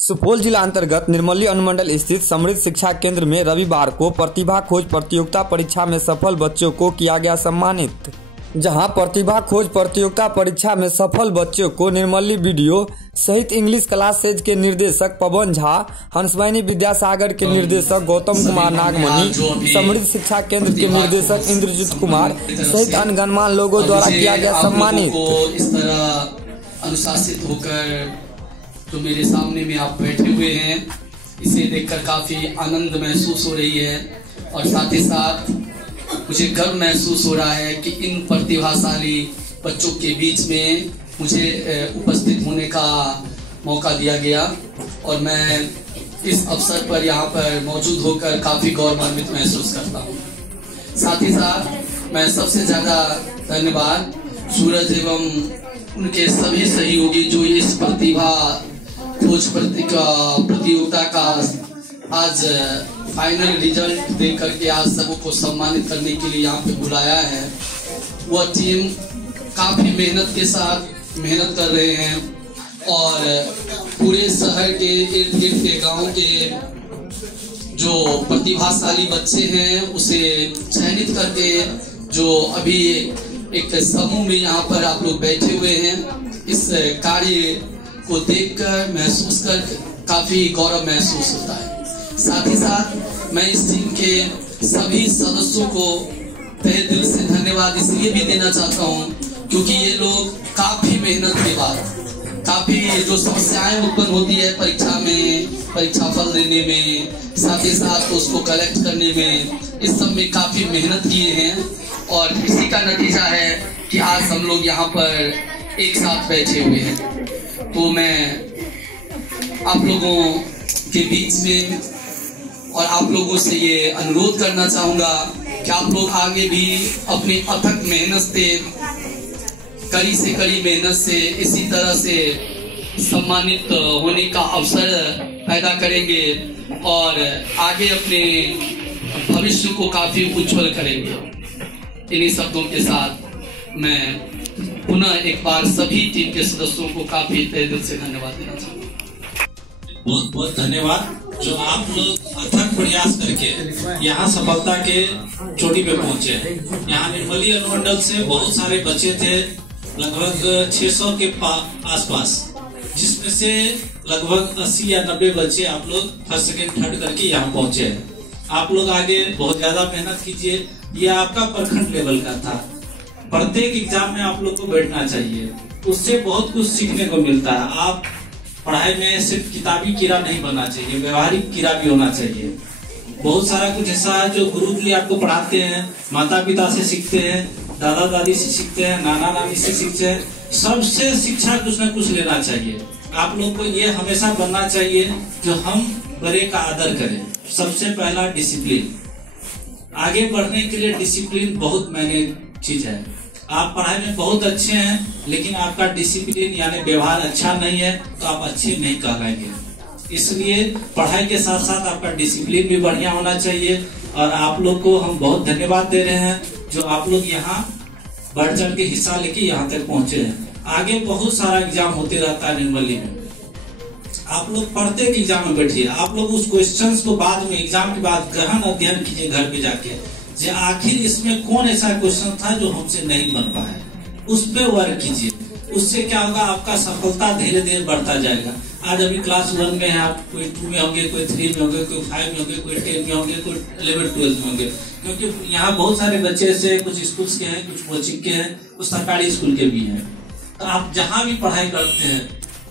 सुपौल जिला अंतर्गत निर्मली अनुमंडल स्थित समृद्ध शिक्षा केंद्र में रविवार को प्रतिभा खोज प्रतियोगिता परीक्षा में सफल बच्चों को किया गया सम्मानित। जहां प्रतिभा खोज प्रतियोगिता परीक्षा में सफल बच्चों को निर्मली वीडियो सहित इंग्लिश क्लासेज के निर्देशक पवन झा, हंसवाहिनी विद्यासागर के निर्देशक गौतम कुमार नागमणि, समृद्ध शिक्षा केंद्र के निर्देशक इंद्रजीत कुमार सहित अन्य गणमान्य लोगों द्वारा किया गया सम्मानित। इस तरह अनुशासित होकर जो मेरे सामने में आप बैठे हुए हैं, इसे देखकर काफी आनंद महसूस हो रही है और साथ ही साथ मुझे गर्व महसूस हो रहा है कि इन प्रतिभाशाली बच्चों के बीच में मुझे उपस्थित होने का मौका दिया गया और मैं इस अवसर पर यहाँ पर मौजूद होकर काफी गौरवान्वित महसूस करता हूँ। साथ ही साथ मैं सबसे ज्यादा धन्यवाद सूरज एवं उनके सभी सहयोगी जो इस प्रतिभा खोज प्रतियोगिता का आज फाइनल रिजल्ट देख करके आज सबको सम्मानित करने के लिए यहाँ पे बुलाया है। वह टीम काफी मेहनत के साथ मेहनत कर रहे हैं और पूरे शहर के इर्द गिर्द के गाँव के जो प्रतिभाशाली बच्चे हैं उसे चयनित करके जो अभी एक समूह में यहाँ पर आप लोग बैठे हुए हैं, इस कार्य को देखकर महसूस कर काफी गौरव महसूस होता है। साथ ही साथ मैं इस टीम के सभी सदस्यों को तहे दिल से धन्यवाद इसलिए भी देना चाहता हूँ क्योंकि ये लोग काफी मेहनत के बाद काफी जो समस्याएं उत्पन्न होती है परीक्षा में, परीक्षा फल देने में, साथ ही साथ उसको कलेक्ट करने में, इस सब में काफी मेहनत किए हैं और इसी का नतीजा है कि आज हम लोग यहाँ पर एक साथ बैठे हुए हैं। तो मैं आप लोगों के बीच में और आप लोगों से ये अनुरोध करना चाहूंगा कि आप लोग आगे भी अपनी अथक मेहनत से, कड़ी से कड़ी मेहनत से इसी तरह से सम्मानित होने का अवसर पैदा करेंगे और आगे अपने भविष्य को काफी उज्जवल करेंगे। इन्हीं शब्दों के साथ मैं पुनः एक बार सभी टीम के सदस्यों को काफी तहे दिल से धन्यवाद देना चाहूंगा। बहुत बहुत धन्यवाद जो आप लोग अथक प्रयास करके यहाँ सफलता के चोटी पे पहुंचे। यहाँ निर्मली अनुमंडल से बहुत सारे बच्चे थे, लगभग 600 के आसपास, जिसमें से लगभग 80 या 90 बच्चे आप लोग फर्स्ट सेकेंड थर्ड करके यहाँ पहुंचे। आप लोग आगे बहुत ज्यादा मेहनत कीजिए। ये आपका प्रखंड लेवल का था। प्रत्येक एग्जाम में आप लोग को बैठना चाहिए, उससे बहुत कुछ सीखने को मिलता है। आप पढ़ाई में सिर्फ किताबी कीड़ा नहीं बनना चाहिए, व्यवहारिक कीड़ा भी होना चाहिए। बहुत सारा कुछ ऐसा है जो गुरु जी आपको पढ़ाते हैं, माता पिता से सीखते हैं, दादा दादी से सीखते हैं, नाना नानी से सीखते हैं, सबसे शिक्षा कुछ न कुछ लेना चाहिए। आप लोग को ये हमेशा बनना चाहिए जो हम बड़े का आदर करें। सबसे पहला डिसिप्लिन। आगे बढ़ने के लिए डिसिप्लिन बहुत मायने चीज है। आप पढ़ाई में बहुत अच्छे हैं लेकिन आपका डिसिप्लिन यानी व्यवहार अच्छा नहीं है तो आप अच्छे नहीं कहलाएंगे। इसलिए पढ़ाई के साथ साथ आपका डिसिप्लिन भी बढ़िया होना चाहिए और आप लोग को हम बहुत धन्यवाद दे रहे हैं जो आप लोग यहाँ बढ़ चढ़ के हिस्सा लेके यहाँ तक पहुँचे हैं। आगे बहुत सारा एग्जाम होते रहता है निर्मली में। आप लोग प्रत्येक एग्जाम में बैठिए, आप लोग उस क्वेश्चंस को बाद में एग्जाम के बाद गहन अध्ययन कीजिए घर पे जाके, जो आखिर इसमें कौन ऐसा क्वेश्चन था जो हमसे नहीं बन पाया, उस पे वर्क कीजिए। उससे क्या होगा, आपका सफलता धीरे धीरे बढ़ता जाएगा। आज अभी क्लास 1 में है, आप कोई 2 में होंगे, कोई 3 में होंगे, कोई 5 में होंगे, कोई 10 में होंगे, कोई 11 12 में होंगे। क्योंकि यहाँ बहुत सारे बच्चे ऐसे कुछ स्कूल के हैं, कुछ कोचिंग के हैं, कुछ सरकारी स्कूल के भी हैं। तो आप जहाँ भी पढ़ाई करते हैं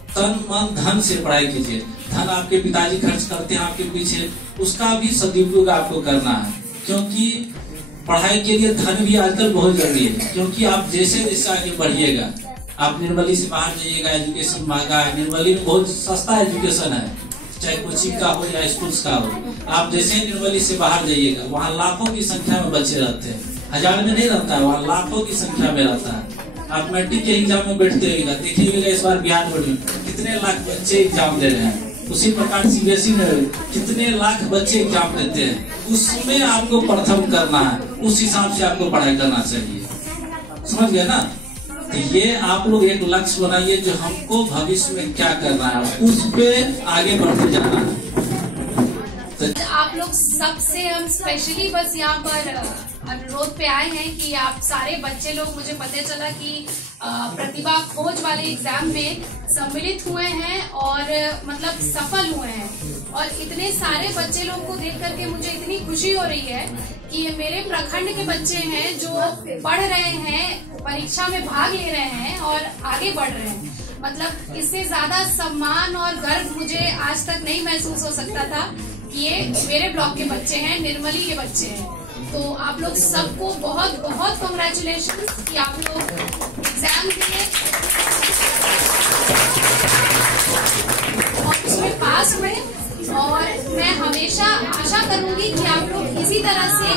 तन मन धन से पढ़ाई कीजिए। धन आपके पिताजी खर्च करते हैं आपके पीछे, उसका भी सदुपयोग आपको करना है क्योंकि पढ़ाई के लिए धन भी आजकल बहुत जरूरी है। क्योंकि आप जैसे जैसे आगे बढ़िएगा, आप निर्मली से बाहर जाइएगा, एजुकेशन महंगा है। निर्मली में बहुत सस्ता एजुकेशन है, चाहे कोचिंग का हो या स्कूल का हो। आप जैसे निर्मली से बाहर जाइएगा, वहाँ लाखों की संख्या में बच्चे रहते हैं, हजार में नहीं रहता है, वहाँ लाखों की संख्या में रहता है। आप मैट्रिक के एग्जाम में बैठते होगा, देखिएगा इस बार बिहार बोर्ड में कितने लाख बच्चे एग्जाम दे रहे हैं। उसी प्रकार सीबीएसई में कितने लाख बच्चे एग्जाम देते हैं, उसमें आपको प्रथम करना है। उस हिसाब से आपको पढ़ाई करना चाहिए। समझ गए ना? तो ये आप लोग एक लक्ष्य बनाइए जो हमको भविष्य में क्या करना है, उस पे आगे बढ़ते जाना है। आप लोग सबसे हम स्पेशली बस यहाँ पर अनुरोध पे आए हैं कि आप सारे बच्चे लोग, मुझे पता चला कि प्रतिभा खोज वाले एग्जाम में सम्मिलित हुए हैं और मतलब सफल हुए हैं, और इतने सारे बच्चे लोग को देख करके मुझे इतनी खुशी हो रही है कि ये मेरे प्रखंड के बच्चे हैं जो पढ़ रहे हैं, परीक्षा में भाग ले रहे हैं और आगे बढ़ रहे हैं। मतलब इससे ज्यादा सम्मान और गर्व मुझे आज तक नहीं महसूस हो सकता था कि ये मेरे ब्लॉक के बच्चे हैं, निर्मली के बच्चे हैं। तो आप लोग सबको बहुत बहुत कांग्रेचुलेशंस कि आप लोग एग्जाम दिए और उसमें पास हुए, और मैं हमेशा आशा करूंगी कि आप लोग इसी तरह से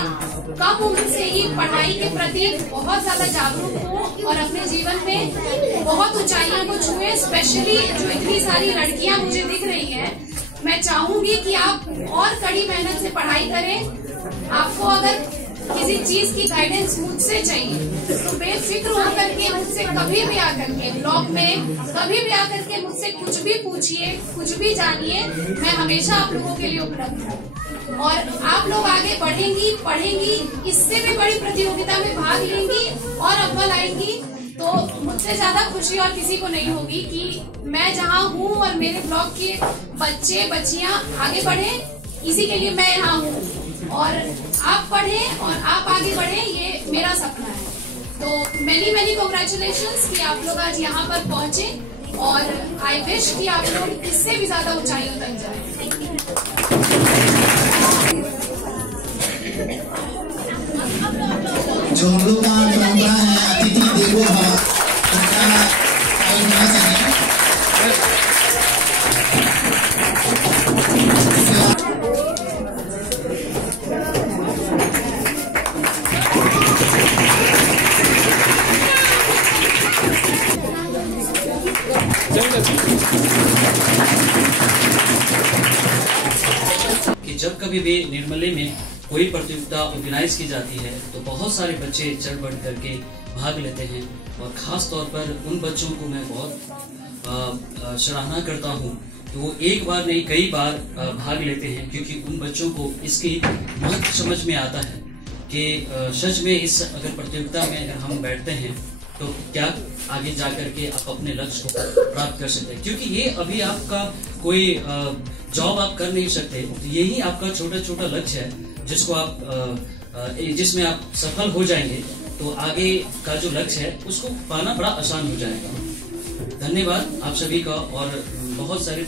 कम उम्र से ही पढ़ाई के प्रति बहुत ज्यादा जागरूक हो और अपने जीवन में बहुत ऊंचाइयों को छुए। स्पेशली जो इतनी सारी लड़कियां मुझे दिख रही हैं, मैं चाहूंगी कि आप और कड़ी मेहनत से पढ़ाई करें। आपको अगर किसी चीज की गाइडेंस मुझसे चाहिए तो बेफिक्र होकर के मुझसे कभी भी आकर के ब्लॉग में कभी भी आकर के मुझसे कुछ भी पूछिए, कुछ भी जानिए, मैं हमेशा आप लोगों के लिए उपलब्ध हूँ। और आप लोग आगे बढ़ेंगी, पढ़ेंगी, इससे भी बड़ी प्रतियोगिता में भाग लेंगी और अव्वल आएंगी, तो मुझसे ज्यादा खुशी और किसी को नहीं होगी कि मैं जहाँ हूँ और मेरे ब्लॉक के बच्चे बच्चियाँ आगे बढ़े, इसी के लिए मैं यहाँ हूँ। और आप पढ़ें और आप आगे बढ़ें, ये मेरा सपना है। तो मेनी कांग्रेचुलेशंस कि आप लोग आज यहाँ पर पहुँचे, और आई विश कि आप लोग इससे भी ज्यादा ऊंचाइयों तक जाएं। जो हम लोग का परंपरा है अतिथि देवो भव, उसका कि जब कभी भी निर्मली में कोई प्रतियोगिता ऑर्गेनाइज की जाती है तो बहुत सारे बच्चे चढ़ बढ़ करके भाग लेते हैं, और खास तौर पर उन बच्चों को मैं बहुत सराहना करता हूँ कि वो एक बार नहीं कई बार भाग लेते हैं, क्योंकि उन बच्चों को इसकी महत्व समझ में आता है कि सच में इस अगर प्रतियोगिता में अगर हम बैठते हैं तो क्या आगे जाकर के आप अपने लक्ष्य को प्राप्त कर सकते हैं। क्योंकि ये अभी आपका कोई जॉब आप कर नहीं सकते, यही आपका छोटा छोटा लक्ष्य है जिसको आप जिसमें आप सफल हो जाएंगे तो आगे का जो लक्ष्य है उसको पाना बड़ा आसान हो जाएगा। धन्यवाद आप सभी का, और बहुत सारे